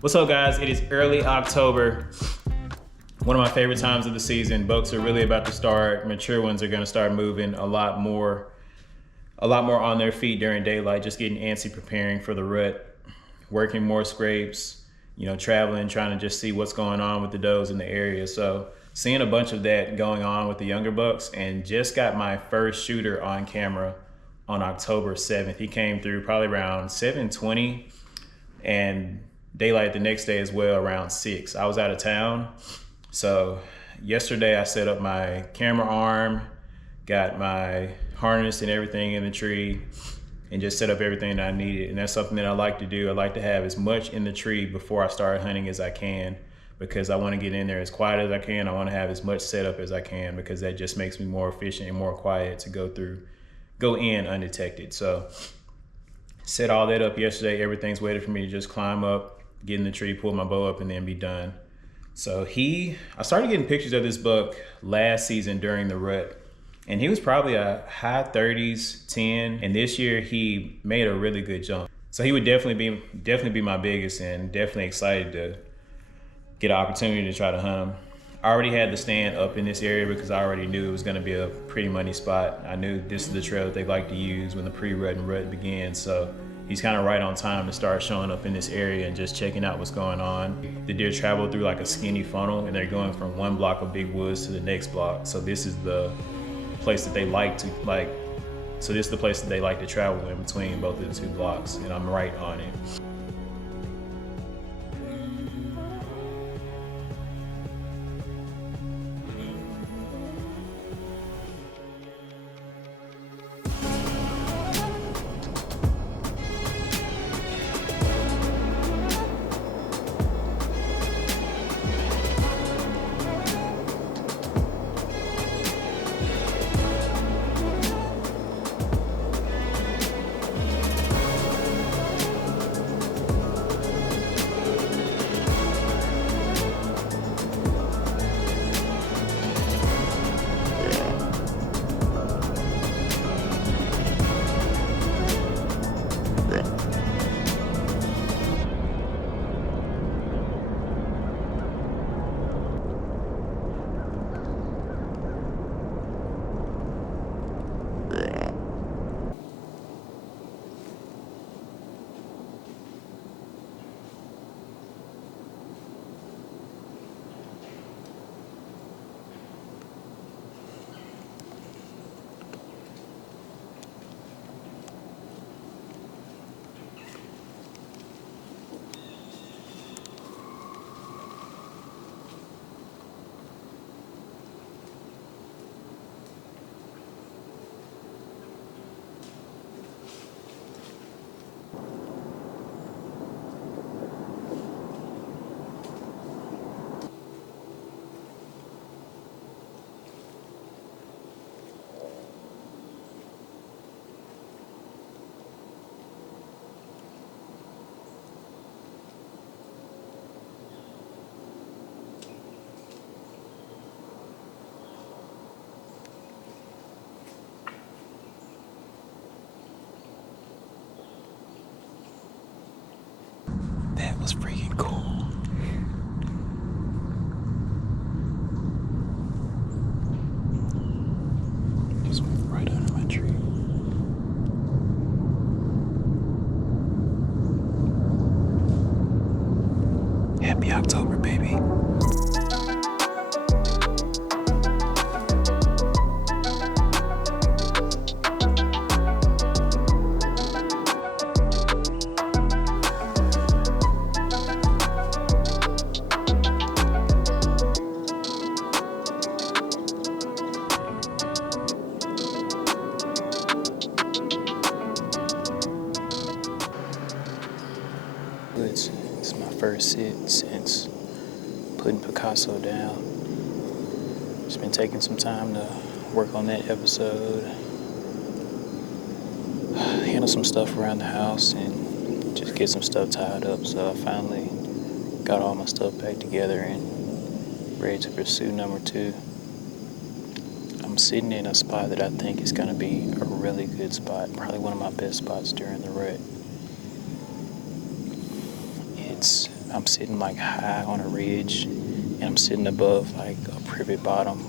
What's up, guys? It is early October. One of my favorite times of the season. Bucks are really about to start. Mature ones are gonna start moving a lot more on their feet during daylight, just getting antsy, preparing for the rut, working more scrapes, traveling, trying to just see what's going on with the does in the area. So seeing a bunch of that going on with the younger bucks, and just got my first shooter on camera on October 7th. He came through probably around 7:20 and daylight the next day as well around 6. I was out of town. So yesterday I set up my camera arm, got my harness and everything in the tree, and just set up everything that I needed. And that's something that I like to do. I like to have as much in the tree before I start hunting as I can, because I want to get in there as quiet as I can. I want to have as much setup as I can, because that just makes me more efficient and more quiet to go in undetected. So set all that up yesterday. Everything's waiting for me to just climb up, get in the tree, pull my bow up, and then be done. So I started getting pictures of this buck last season during the rut, and he was probably a high 30s, 10, and this year he made a really good jump. So he would definitely be my biggest, and definitely excited to get an opportunity to try to hunt him. I already had the stand up in this area because I already knew it was gonna be a pretty money spot. I knew this is the trail that they like to use when the pre-rut and rut begins. So he's kind of right on time to start showing up in this area and just checking out what's going on. The deer travel through like a skinny funnel, and they're going from one block of big woods to the next block. So this is the place that they like to travel in between both of the two blocks, and I'm right on it. That was freaking cool. Just went right under my tree. Happy October, baby. This is my first sit since putting Picasso down. Just been taking some time to work on that episode, handle some stuff around the house, and just get some stuff tied up. So I finally got all my stuff back together and ready to pursue number 2. I'm sitting in a spot that I think is going to be a really good spot, probably one of my best spots during the rut. It's I'm sitting like high on a ridge, and I'm sitting above like a privet bottom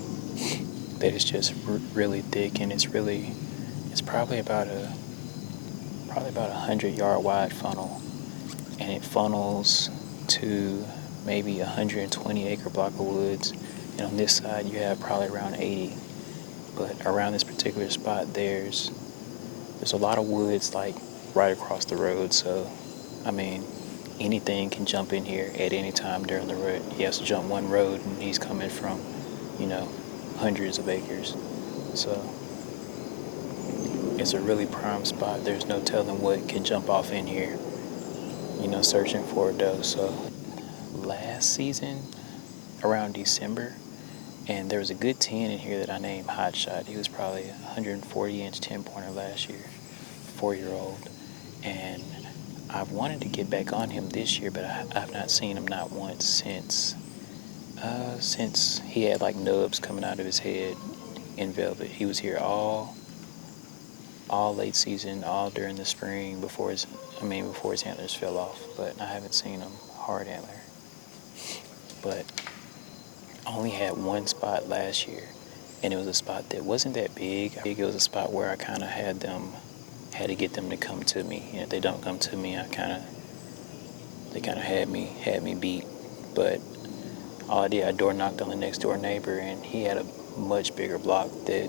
that is just really thick, and it's probably about a 100-yard wide funnel, and it funnels to maybe 120-acre block of woods, and on this side you have probably around 80. But around this particular spot, there's a lot of woods like right across the road. So, I mean, anything can jump in here at any time during the road. He has to jump one road, and he's coming from, hundreds of acres. So it's a really prime spot. There's no telling what can jump off in here, searching for a doe. So last season, around December, and there was a good 10 in here that I named Hot Shot. He was probably a 140-inch 10-pointer last year, 4-year-old. And I've wanted to get back on him this year, but I've not seen him not once since he had like nubs coming out of his head in velvet. He was here all late season, all during the spring before his antlers fell off. But I haven't seen him hard antler. But I only had one spot last year, and it was a spot that wasn't that big. It was a spot where I kind of had to get them to come to me. If they don't come to me, they kind of had me beat. But all I did, I door knocked on the next door neighbor, and he had a much bigger block that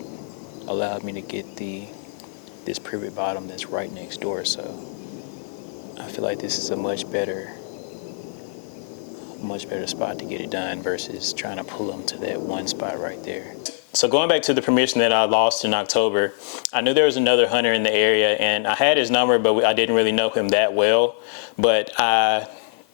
allowed me to get this privet bottom that's right next door. So I feel like this is a much better spot to get it done versus trying to pull them to that one spot right there. So going back to the permission that I lost in October, I knew there was another hunter in the area, and I had his number, but I didn't really know him that well. But I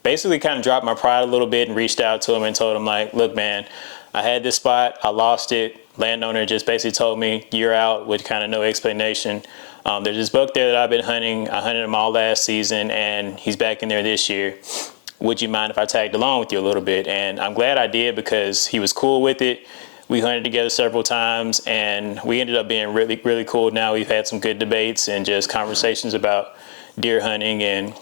basically kind of dropped my pride a little bit and reached out to him and told him, like, look, man, I had this spot, I lost it. Landowner just basically told me, you're out, with kind of no explanation. There's this buck there that I've been hunting. I hunted him all last season, and he's back in there this year. Would you mind if I tagged along with you a little bit? And I'm glad I did, because he was cool with it. We hunted together several times, and we ended up being really, really cool. Now we've had some good debates and just conversations about deer hunting and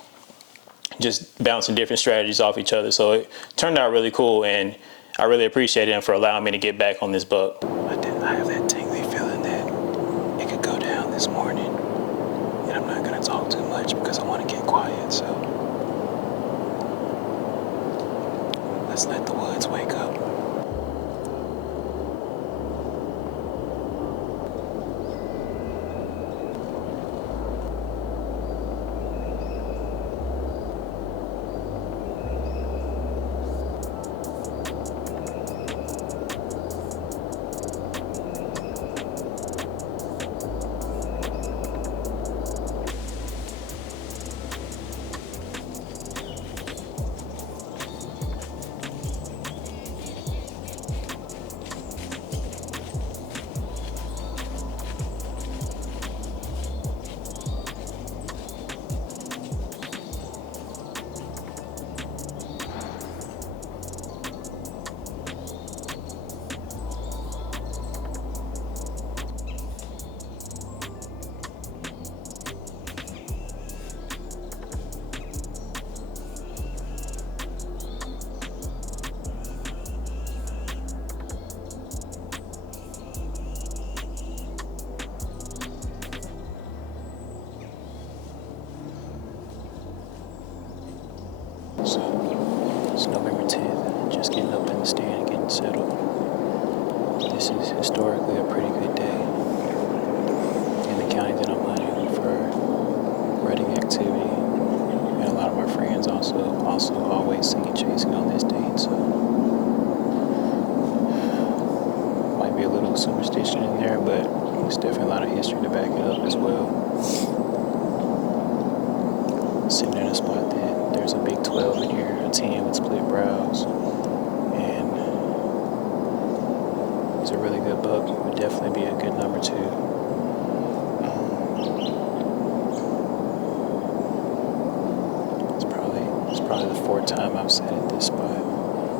just bouncing different strategies off each other. So it turned out really cool, and I really appreciate him for allowing me to get back on this buck. I have that tingly feeling that it could go down this morning, and I'm not gonna talk too much because I want to get quiet. So let's let the woods wake up. So it's November 10th, just getting up in the stand, getting settled. This is historically a pretty good day in the county that I'm hunting for rutting activity. And a lot of my friends also always see chasing on this date, so might be a little superstition in there, but there's definitely a lot of history to back it up as well. Sitting in a spot that there's a big 12 in here, a 10 with split brows, and it's a really good buck. Would definitely be a good number 2. It's probably the 4th time I've sat at this spot,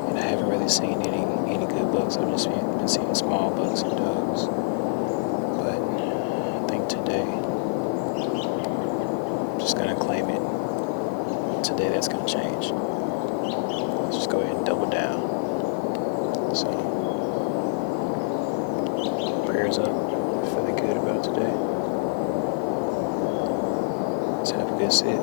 and I haven't really seen any good bucks. I've just been seeing small bucks and does. But I think today, I'm just gonna claim it. Today that's gonna change. So, prayers up. Feeling good about today. Let's have a good sit.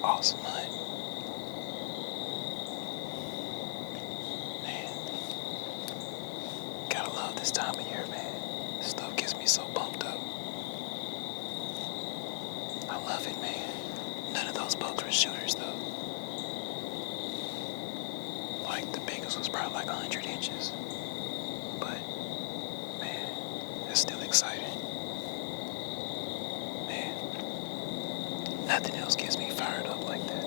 Awesome hunt. Man, gotta love this time of year, man. This stuff gets me so pumped up. I love it, man. None of those bucks were shooters, though. Like, the biggest was probably like 100 inches. But, man, that's still exciting. Man, nothing else gets me fired up like that.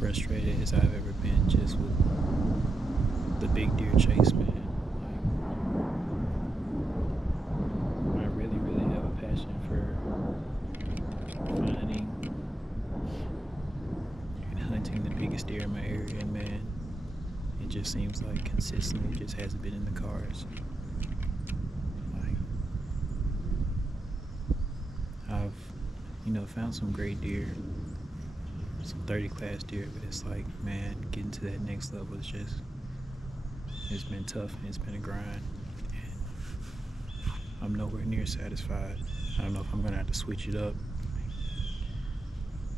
Frustrated as I've ever been just with the big deer chase, man. Like, I really have a passion for finding and hunting the biggest deer in my area, and man, it just seems like consistently it just hasn't been in the cards. Like, I've, found some great deer, some 30 class deer, but it's like, man, getting to that next level is just, it's been tough and it's been a grind, and I'm nowhere near satisfied. I don't know if I'm gonna have to switch it up,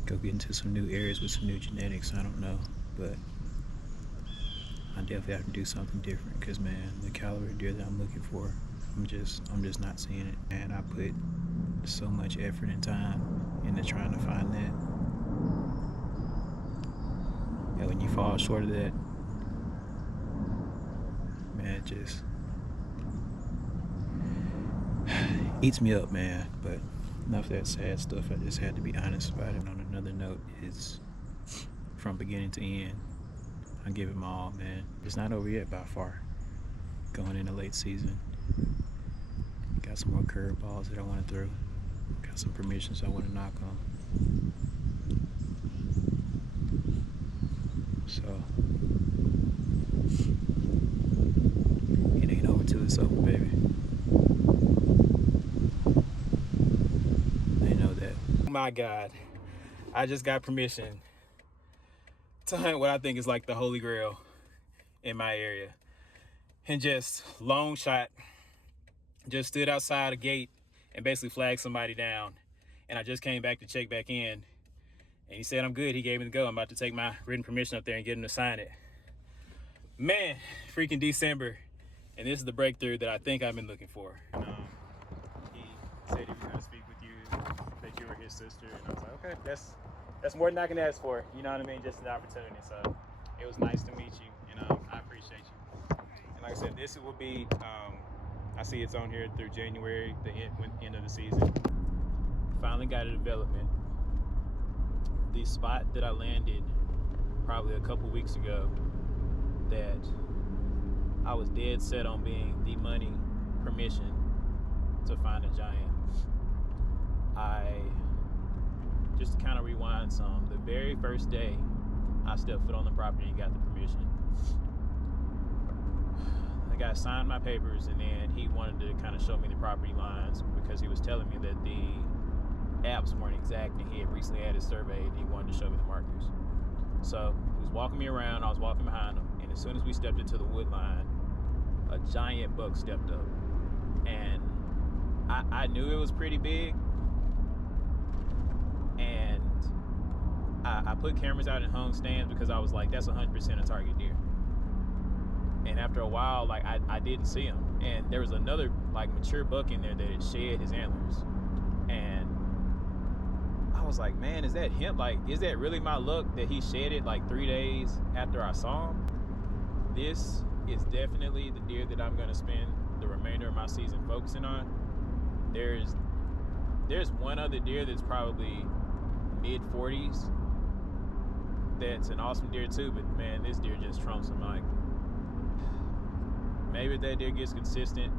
go get into some new areas with some new genetics. I don't know, but I definitely have to do something different, because man, the caliber of deer that I'm looking for, I'm just not seeing it. And I put so much effort and time into trying to find that. And when you fall short of that, man, it just eats me up, man. But enough of that sad stuff. I just had to be honest about it. On another note, it's from beginning to end, I give it my all, man. It's not over yet by far. Going into late season, got some more curveballs that I want to throw. Got some permissions I want to knock on. So it ain't over till it's over, baby. They know that. Oh my God, I just got permission to hunt what I think is like the holy grail in my area. And just long shot, just stood outside a gate and basically flagged somebody down. And I just came back to check back in. And he said I'm good. He gave me the go. I'm about to take my written permission up there and get him to sign it. Man, freaking December. And this is the breakthrough that I think I've been looking for. He said he was going to speak with you, that you were his sister. And I was like, okay, that's more than I can ask for. You know what I mean? Just an opportunity. So it was nice to meet you. And I appreciate you. And like I said, this will be, I see it's on here through January, the end of the season. Finally got a development. The spot that I landed probably a couple weeks ago that I was dead set on being the money permission to find a giant. Just to kind of rewind some, the very first day I stepped foot on the property and got the permission, the guy signed my papers, and then he wanted to kind of show me the property lines because he was telling me that the apps weren't exact and he had recently had his survey and he wanted to show me the markers. So he was walking me around, I was walking behind him, and as soon as we stepped into the wood line, a giant buck stepped up. And I knew it was pretty big, and I put cameras out and hung stands because I was like, that's 100% a target deer. And after a while, like I didn't see him, and there was another like mature buck in there that had shed his antlers, and I was like, man, is that him? Like, is that really my luck that he shed it like 3 days after I saw him? This is definitely the deer that I'm going to spend the remainder of my season focusing on. There's one other deer that's probably mid 40s that's an awesome deer too, but man, this deer just trumps him. Like, maybe if that deer gets consistent,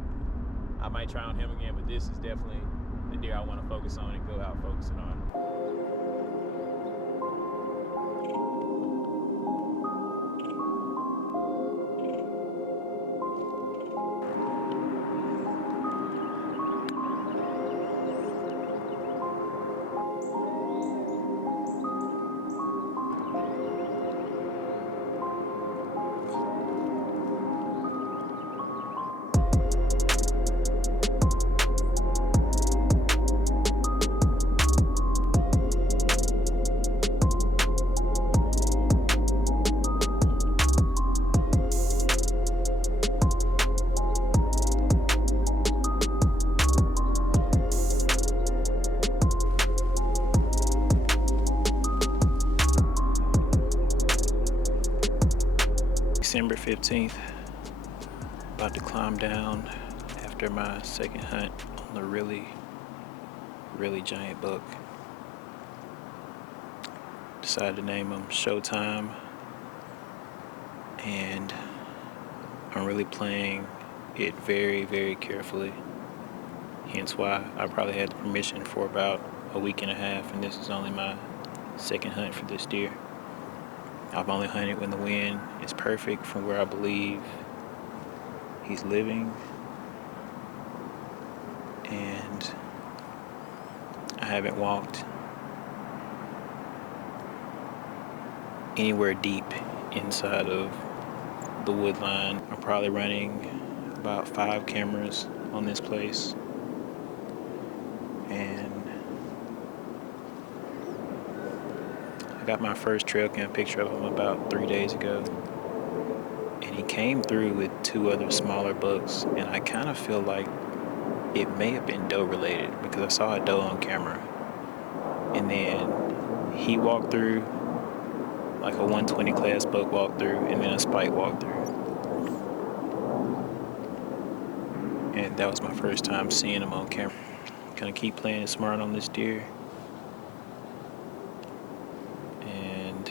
I might try on him again, but this is definitely the deer I want to focus on and go out focusing on. December 15th, about to climb down after my second hunt on the really giant buck. Decided to name him Showtime, and I'm really playing it very carefully, hence why I probably had the permission for about a week and a half, and this is only my second hunt for this deer. I've only hunted when the wind is perfect from where I believe he's living, and I haven't walked anywhere deep inside of the wood line. I'm probably running about 5 cameras on this place, and I got my first trail cam picture of him about 3 days ago, and he came through with 2 other smaller bucks, and I kind of feel like it may have been doe related because I saw a doe on camera, and then he walked through like a 120 class buck walkthrough and then a spike walkthrough. And that was my first time seeing him on camera. Gonna keep playing it smart on this deer. And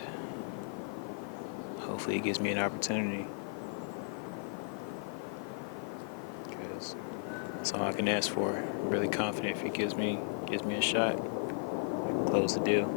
hopefully it gives me an opportunity. Because that's all I can ask for. I'm really confident if he gives me a shot, close the deal.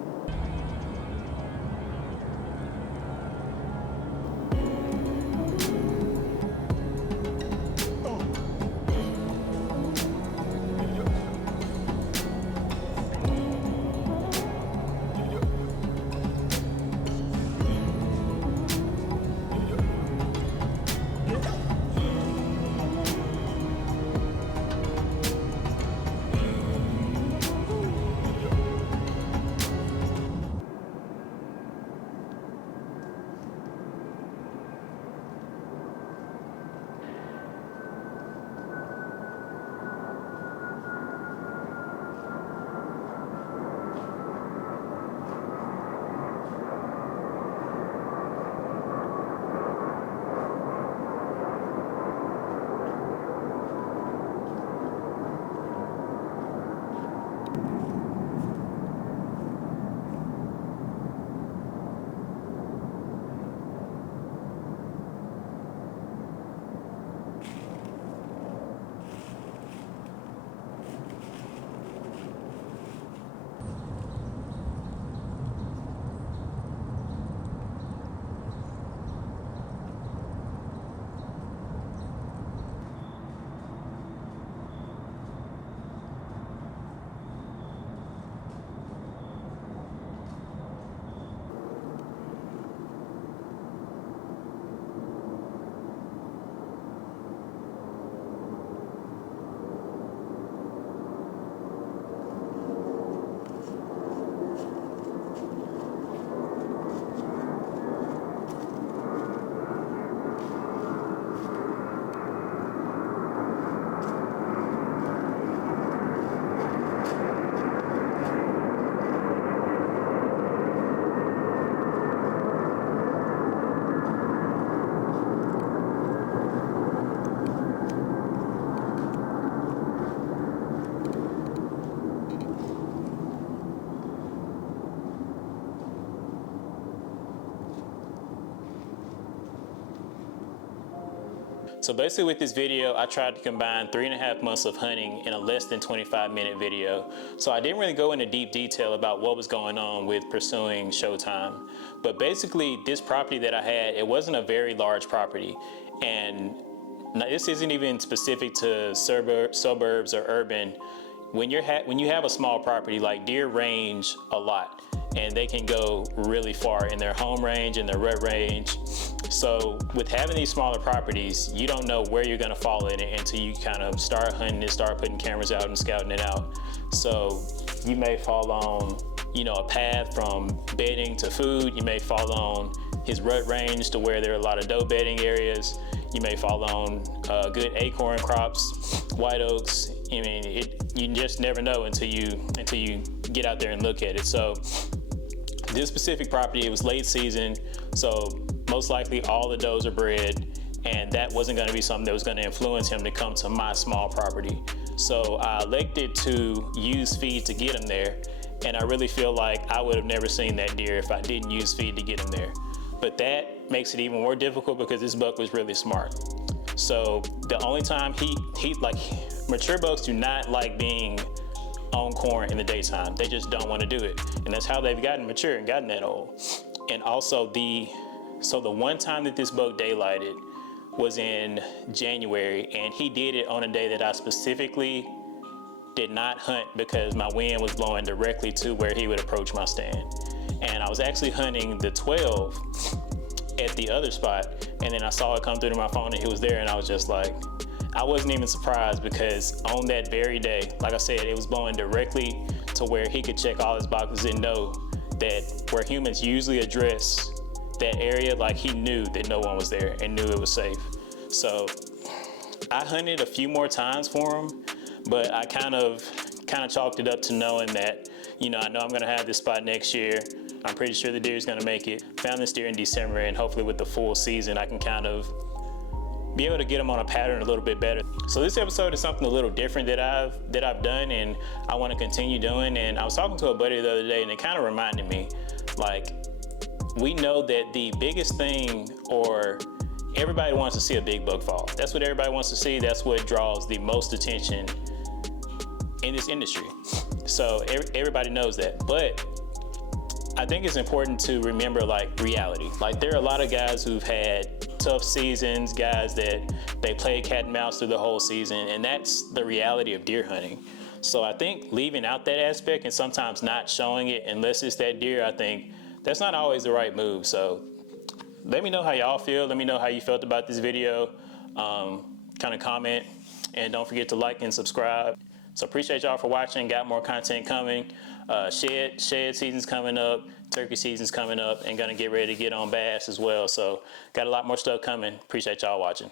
So basically with this video, I tried to combine 3.5 months of hunting in a less than 25-minute video. So I didn't really go into deep detail about what was going on with pursuing showtime. But basically this property that I had, it wasn't a very large property. And now this isn't even specific to suburbs or urban. When you have a small property, like deer range a lot, and they can go really far in their home range and their rut range. So with having these smaller properties, you don't know where you're gonna fall in it until you kind of start hunting it, start putting cameras out and scouting it out. So you may fall on, a path from bedding to food. You may fall on his rut range to where there are a lot of doe bedding areas. You may fall on good acorn crops, white oaks. I mean, you just never know until you get out there and look at it. So this specific property, it was late season, so most likely all the does are bred, and that wasn't gonna be something that was gonna influence him to come to my small property. So I elected to use feed to get him there, and I really feel like I would have never seen that deer if I didn't use feed to get him there. But that makes it even more difficult because this buck was really smart. So the only time he like, mature bucks do not like being on corn in the daytime. They just don't want to do it. And that's how they've gotten mature and gotten that old. And also the one time that this buck daylighted was in January, and he did it on a day that I specifically did not hunt because my wind was blowing directly to where he would approach my stand. And I was actually hunting the 12 at the other spot, and then I saw it come through to my phone and he was there, and I was just like, I wasn't even surprised because on that very day, like I said, it was blowing directly to where he could check all his boxes and know that where humans usually address that area, like he knew that no one was there and knew it was safe. So I hunted a few more times for him, but I kind of chalked it up to knowing that, I know I'm gonna have this spot next year. I'm pretty sure the deer is gonna make it. Found this deer in December, and hopefully with the full season, I can kind of be able to get them on a pattern a little bit better. So this episode is something a little different that I've done, and I want to continue doing. And I was talking to a buddy the other day, and it kind of reminded me, like, we know that the biggest thing, or everybody wants to see a big buck fall. That's what everybody wants to see. That's what draws the most attention in this industry. So everybody knows that. But I think it's important to remember, like, reality. Like, there are a lot of guys who've had tough seasons, guys that they play cat and mouse through the whole season, and that's the reality of deer hunting. So I think leaving out that aspect and sometimes not showing it unless it's that deer, I think that's not always the right move. So let me know how y'all feel. Let me know how you felt about this video. Kind of comment, and don't forget to like and subscribe. So appreciate y'all for watching. Got more content coming. Shed season's coming up, turkey season's coming up, and gonna get ready to get on bass as well. So got a lot more stuff coming. Appreciate y'all watching.